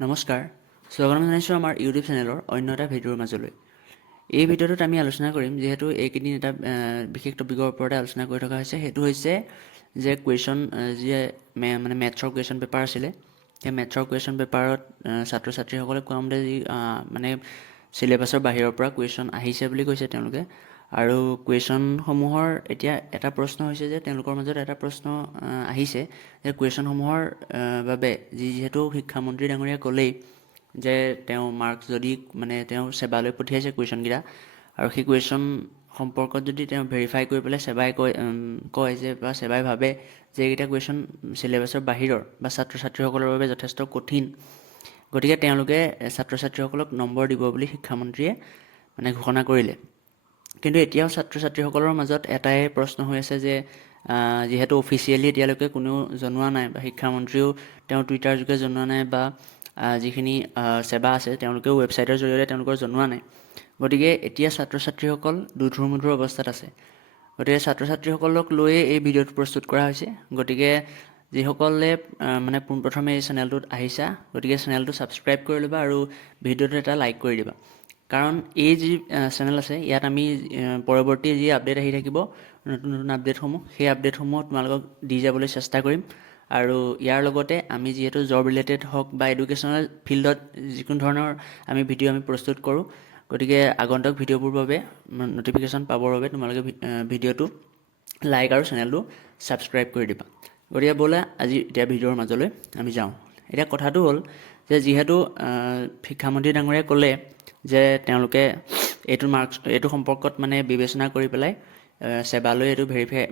নমস্কাৰ, স্বাগতম জনাইছোঁ আমাৰ ইউটিউব চেনেলৰ অন্য এটা ভিডিঅ'ৰ মাজলৈ। এই ভিডিঅ'টোত আমি আলোচনা কৰিম, যিহেতু এইকেইদিন এটা বিশেষ টপিকৰ ওপৰতে আলোচনা কৰি থকা হৈছে, সেইটো হৈছে যে কুৱেশ্যন যি মানে মেথছৰ কুৱেশ্যন পেপাৰ আছিলে, সেই মেথছৰ কুৱেশ্যন পেপাৰত ছাত্ৰ ছাত্ৰীসকলে কোৱা মতে যি মানে চিলেবাছৰ বাহিৰৰ পৰা কুৱেশ্যন আহিছে বুলি কৈছে তেওঁলোকে। আৰু কুৱেশ্যনসমূহৰ এতিয়া এটা প্ৰশ্ন হৈছে যে তেওঁলোকৰ মাজত এটা প্ৰশ্ন আহিছে যে কুৱেশ্যনসমূহৰ বাবে যিহেতু শিক্ষামন্ত্ৰী ডাঙৰীয়া ক'লেই যে তেওঁ মাৰ্কছ যদি মানে তেওঁ সেৱালৈ পঠিয়াইছে কুৱেশ্যনকেইটা, আৰু সেই কুৱেশ্যন সম্পৰ্কত যদি তেওঁ ভেৰিফাই কৰি পেলাই সেৱাই কয় যে বা সেৱাই ভাবে যে এইকেইটা কুৱেশ্যন চিলেবাছৰ বাহিৰৰ বা ছাত্ৰ ছাত্ৰীসকলৰ বাবে যথেষ্ট কঠিন, গতিকে তেওঁলোকে ছাত্ৰ ছাত্ৰীসকলক নম্বৰ দিব বুলি শিক্ষামন্ত্ৰীয়ে মানে ঘোষণা কৰিলে। কিন্তু এতিয়াও ছাত্ৰ ছাত্ৰীসকলৰ মাজত এটাই প্ৰশ্ন হৈ আছে যে যিহেতু অফিচিয়েলি এতিয়ালৈকে কোনেও জনোৱা নাই বা শিক্ষামন্ত্ৰীও তেওঁ টুইটাৰ যোগে জনোৱা নাই বা যিখিনি সেৱা আছে তেওঁলোকেও ৱেবছাইটৰ জৰিয়তে তেওঁলোকৰ জনোৱা নাই, গতিকে এতিয়া ছাত্ৰ ছাত্ৰীসকল দুধুৰ মুধুৰ অৱস্থাত আছে। গতিকে ছাত্ৰ ছাত্ৰীসকলক লৈয়ে এই ভিডিঅ'টো প্ৰস্তুত কৰা হৈছে। গতিকে যিসকলে মানে পোনপ্ৰথমে এই চেনেলটোত আহিছা, গতিকে চেনেলটো ছাবস্ক্ৰাইব কৰি ল'বা আৰু ভিডিঅ'টো এটা লাইক কৰি দিবা, কাৰণ এই যি চেনেল আছে ইয়াত আমি পৰৱৰ্তী যি আপডেট আহি থাকিব, নতুন নতুন আপডেটসমূহ, সেই আপডেটসমূহ তোমালোকক দি যাবলৈ চেষ্টা কৰিম। আৰু ইয়াৰ লগতে আমি যিহেতু জব ৰিলেটেড হওক বা এডুকেশ্যনেল ফিল্ডত যিকোনো ধৰণৰ আমি প্ৰস্তুত কৰোঁ, গতিকে আগন্তুক ভিডিঅ'বোৰ বাবে ন'টিফিকেশ্যন পাবৰ বাবে তোমালোকে ভিডিঅ'টো লাইক আৰু চেনেলটো ছাবস্ক্ৰাইব কৰি দিবা। গতিকে ব'লা আজি এতিয়া ভিডিঅ'ৰ মাজলৈ আমি যাওঁ। এতিয়া কথাটো হ'ল যে যিহেতু শিক্ষামন্ত্ৰী ডাঙৰীয়াই ক'লে যে তেওঁলোকে এইটো সম্পৰ্কত মানে বিবেচনা কৰি পেলাই সেৱালৈ এইটো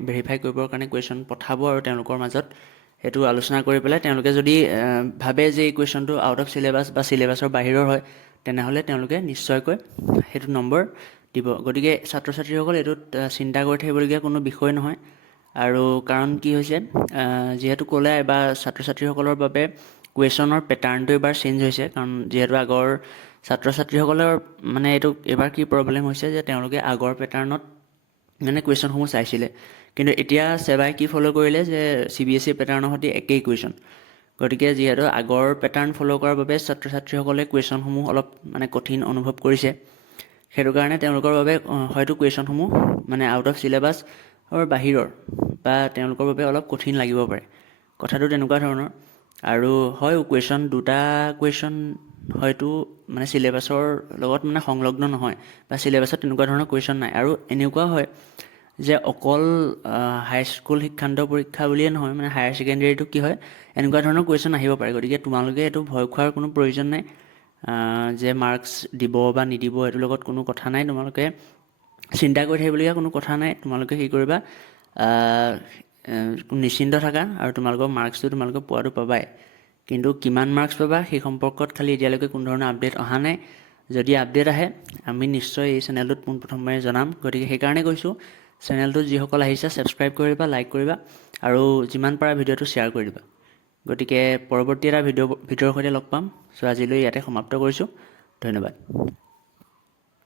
ভেৰিফাই কৰিবৰ কাৰণে কুৱেশ্যন পঠাব, আৰু তেওঁলোকৰ মাজত সেইটো আলোচনা কৰি পেলাই তেওঁলোকে যদি ভাবে যে এই কুৱেশ্যনটো আউট অফ চিলেবাছ বা চিলেবাছৰ বাহিৰৰ হয়, তেনেহ'লে তেওঁলোকে নিশ্চয়কৈ সেইটো নম্বৰ দিব। গতিকে ছাত্ৰ ছাত্ৰীসকল এইটোত চিন্তা কৰি থাকিবলগীয়া কোনো বিষয় নহয়। আৰু কাৰণ কি হৈছে, যিহেতু ক'লে বা ছাত্ৰ ছাত্ৰীসকলৰ বাবে কুৱেশ্যনৰ পেটাৰ্ণটো এবাৰ চেঞ্জ হৈছে, কাৰণ যিহেতু আগৰ ছাত্ৰ ছাত্ৰীসকলৰ মানে এইবাৰ কি প্ৰব্লেম হৈছে যে তেওঁলোকে আগৰ পেটাৰ্ণত মানে কুৱেশ্যনসমূহ চাইছিলে, কিন্তু এতিয়া সেৱাই কি ফ'ল' কৰিলে যে CBSE পেটাৰ্ণৰ সৈতে একেই কুৱেশ্যন। গতিকে যিহেতু আগৰ পেটাৰ্ণ ফ'ল' কৰাৰ বাবে ছাত্ৰ ছাত্ৰীসকলে কুৱেশ্যনসমূহ অলপ মানে কঠিন অনুভৱ কৰিছে, সেইটো কাৰণে তেওঁলোকৰ বাবে হয়তো কুৱেশ্যনসমূহ মানে আউট অফ চিলেবাছৰ বাহিৰৰ বা তেওঁলোকৰ বাবে অলপ কঠিন লাগিব পাৰে, কথাটো তেনেকুৱা ধৰণৰ। আৰু হয় দুটা কুৱেশ্যন হয়তো মানে চিলেবাছৰ লগত মানে সংলগ্ন নহয় বা চিলেবাছত তেনেকুৱা ধৰণৰ কুৱেশ্যন নাই। আৰু এনেকুৱা হয় যে অকল হাইস্কুল শিক্ষান্ত পৰীক্ষা বুলিয়ে নহয়, মানে হায়াৰ ছেকেণ্ডেৰীটো কি হয় এনেকুৱা ধৰণৰ কুৱেশ্যন আহিব পাৰে। গতিকে তোমালোকে এইটো ভয় খোৱাৰ কোনো প্ৰয়োজন নাই যে মাৰ্কছ দিব বা নিদিব, এইটোৰ লগত কোনো কথা নাই, তোমালোকে চিন্তা কৰি থাকিবলগীয়া কোনো কথা নাই। তোমালোকে কি কৰিবা, নিশ্চিন্ত থাকা, আৰু তোমালোকৰ মাৰ্কছটো তোমালোকে পোৱাটো পাবাই। কিন্তু কিমান মাৰ্কছ পাবা সেই সম্পৰ্কত খালি এতিয়ালৈকে কোনো ধৰণৰ আপডেট অহা নাই। যদি আপডেট আহে আমি নিশ্চয় এই চেনেলটোত পোনপ্ৰথমবাৰে জনাম। গতিকে সেইকাৰণে কৈছোঁ, চেনেলটোত যিসকল আহিছে ছাবস্ক্ৰাইব কৰিবা, লাইক কৰিবা, আৰু যিমান পাৰা ভিডিঅ'টো শ্বেয়াৰ কৰি দিবা। গতিকে পৰৱৰ্তী এটা ভিডিঅ'ৰ সৈতে লগ পাম। চ' আজিলৈ ইয়াতে সমাপ্ত কৰিছোঁ। ধন্যবাদ।